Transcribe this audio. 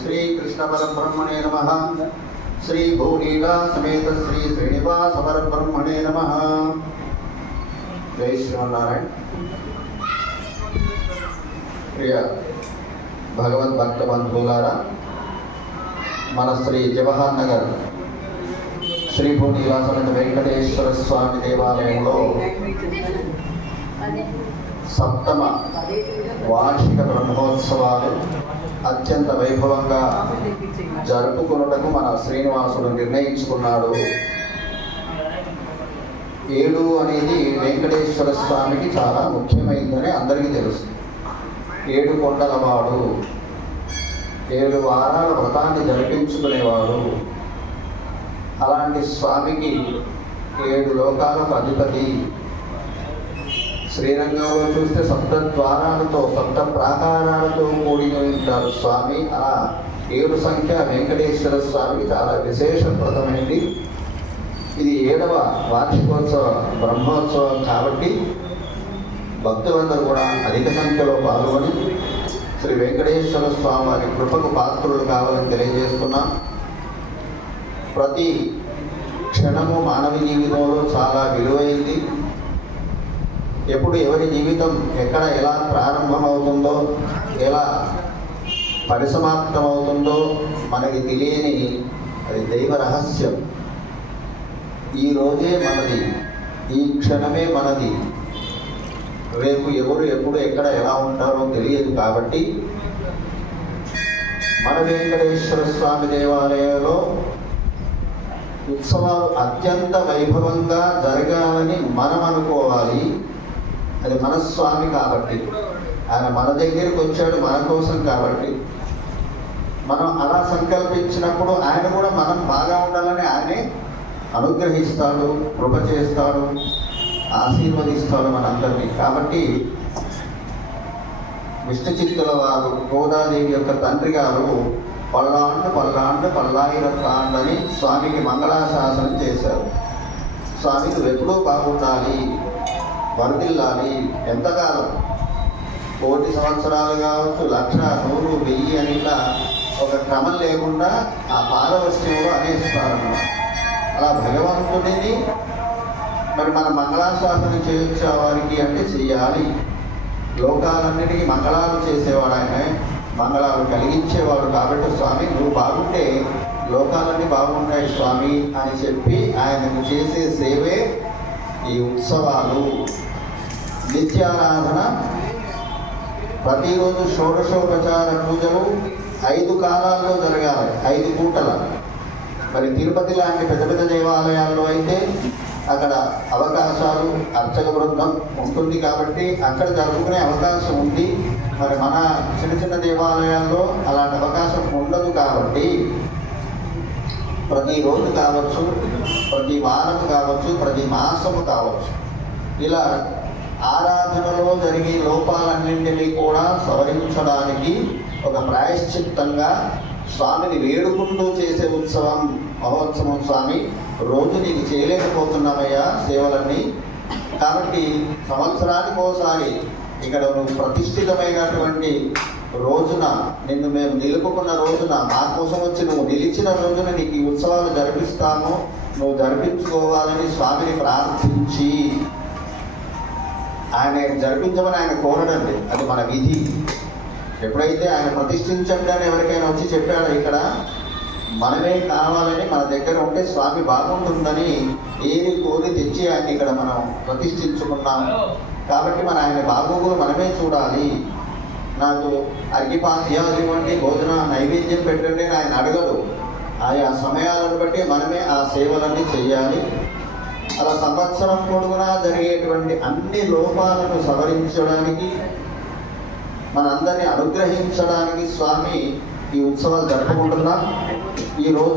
श्री कृष्ण परब्रह्मणे नमः। श्री भूलीला समेत श्री श्रीनिवास परब्रह्मणे नमः। जय श्रीमन्नारायण। प्रिय भगवत भक्त बंधुलारा, मन श्री जवाहर नगर श्री भूलीला समेत वेंकटेश्वर स्वामी देवालయంలో సప్తమ వార్షిక బ్రహ్మోత్సవాలు అత్యంత వైభవంగా జరుపుకొనుటకు మన శ్రీనివాసుడు నిర్ణయించుకున్నాడు. 7 అనేది వెంకటేశ్వర స్వామికి చాలా ముఖ్యమైనదని అందరికీ తెలుసు. 7 కొండలవాడు, 7 వారాల వ్రతాన్ని జరిపించుకునేవాడు. అలాంటి స్వామికి 7 లోకాలకు అధిపతి. శ్రీరంగంలో చూస్తే 7 ద్వారాలతో 7 ప్రాకారాలతో కూడి ఉంటారు స్వామి. ఆ 7 సంఖ్య వెంకటేశ్వర స్వామికి చాలా విశేషప్రదమైనది. ఇది 7వ వార్షికోత్సవ బ్రహ్మోత్సవం కాబట్టి భక్తులందరూ కూడా అధిక సంఖ్యలో పాల్గొని శ్రీ వెంకటేశ్వర స్వామి వారి కృపకు పాత్రులు కావాలని తెలియజేస్తున్నాం. ప్రతి క్షణము మానవ జీవితంలో చాలా విలువైంది. ఎప్పుడు ఎవరి జీవితం ఎక్కడ ఎలా ప్రారంభమవుతుందో, ఎలా పరిసమాప్తమవుతుందో మనకి తెలియని అది దైవ రహస్యం. ఈ రోజే మనది, ఈ క్షణమే మనది. రేపు ఎవరు ఎప్పుడు ఎక్కడ ఎలా ఉంటారో తెలియదు. కాబట్టి మన వెంకటేశ్వర స్వామి దేవాలయంలో ఉత్సవాలు అత్యంత వైభవంగా జరగాలని మనం అనుకోవాలి. అది మన స్వామి కాబట్టి, ఆయన మన దగ్గరికి వచ్చాడు మన కోసం కాబట్టి మనం అలా సంకల్పించినప్పుడు ఆయన కూడా మనం బాగా ఉండాలని ఆయనే అనుగ్రహిస్తాడు, కృప చేస్తాడు, ఆశీర్వదిస్తాడు మనందరినీ. కాబట్టి విష్ణు చిత్తుల వారు గోదాదేవి యొక్క తండ్రి గారు పల్లాండు పల్లాండు పల్లాయిరత్తాండని స్వామికి మంగళాశాసనం చేశారు. స్వామి నువ్వు ఎప్పుడూ బాగుండాలి, వర్ధిల్లాలి. ఎంతకాలం, 1,000 సంవత్సరాలు కావచ్చు, 1,00,000, 100, 1000 అని ఇట్లా ఒక క్రమం లేకుండా ఆ పారవశ్యంలో అనేస్తారు. అలా భగవంతుడిని మరి మన మంగళాశాసనం చేయొచ్చే వారికి అంటే చెయ్యాలి. లోకాలన్నిటికీ మంగళాలు చేసేవాడు ఆయన, మంగళాలు కలిగించేవాడు. కాబట్టి స్వామి నువ్వు బాగుంటే లోకాలన్నీ బాగుంటాయి స్వామి అని చెప్పి ఆయనకు చేసే సేవే ఈ ఉత్సవాలు. నిత్యారాధన ప్రతిరోజు షోడశోపచార పూజలు 5 కాలాల్లో జరగాలి, 5 పూటల. మరి తిరుపతి లాంటి పెద్ద పెద్ద దేవాలయాల్లో అయితే అక్కడ అవకాశాలు, అర్చక బృందం ఉంటుంది కాబట్టి అక్కడ జరుపుకునే అవకాశం ఉంది. మరి మన చిన్న చిన్న దేవాలయాల్లో అలాంటి అవకాశం ఉండదు. కాబట్టి ప్రతిరోజు కావచ్చు, ప్రతి వారం కావచ్చు, ప్రతి మాసము కావచ్చు, ఇలా ఆరాధనలో జరిగే లోపాలన్నింటినీ కూడా సవరించడానికి ఒక ప్రాయశ్చిత్తంగా స్వామిని వేడుకుంటూ చేసే ఉత్సవం, మహోత్సవం. స్వామి రోజు నీకు చేయలేకపోతున్నామయ్యా సేవలన్నీ, కాబట్టి సంవత్సరానికి ఒకసారి ఇక్కడ నువ్వు ప్రతిష్ఠితమైనటువంటి రోజున, నిన్ను మేము నిలుపుకున్న రోజున, మా కోసం వచ్చి నువ్వు నిలిచిన రోజున నీకు ఈ ఉత్సవాలు జరిపిస్తాము, నువ్వు జరిపించుకోవాలని స్వామిని ప్రార్థించి ఆయన జరిపించమని ఆయన కోరడండి. అది మన విధి. ఎప్పుడైతే ఆయన ప్రతిష్ఠించండి అని ఎవరికైనా వచ్చి చెప్పాడో ఇక్కడ మనమే కావాలని మన దగ్గర ఉంటే స్వామి బాగుంటుందని ఏది కోరి తెచ్చి ఆయన ఇక్కడ మనం ప్రతిష్ఠించుకున్నాం. కాబట్టి మన ఆయన బాగోగులు మనమే చూడాలి. నాకు అర్ఘ్యపాద్యాలు ఇవ్వండి, భోజన నైవేద్యం పెట్టండి అని ఆయన అడగడు. ఆయా సమయాలను బట్టి మనమే ఆ సేవలన్నీ చెయ్యాలి. అలా సంవత్సరం పొడుగునా జరిగేటువంటి అన్ని లోపాలను సవరించడానికి, మనందరినీ అనుగ్రహించడానికి స్వామి ఈ ఉత్సవాలు జరుపుకుంటున్నాం. ఈరోజు